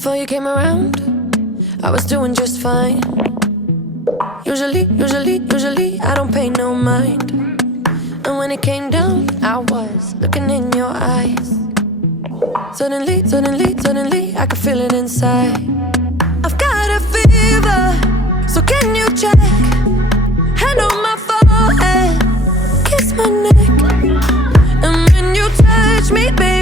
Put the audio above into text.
Before you came around, I was doing just fine. Usually, I don't pay no mind. And when it came down, I was looking in your eyes. Suddenly, I could feel it inside. I've got a fever, so can you check? Hand on my forehead, kiss my neck. And when you touch me, baby,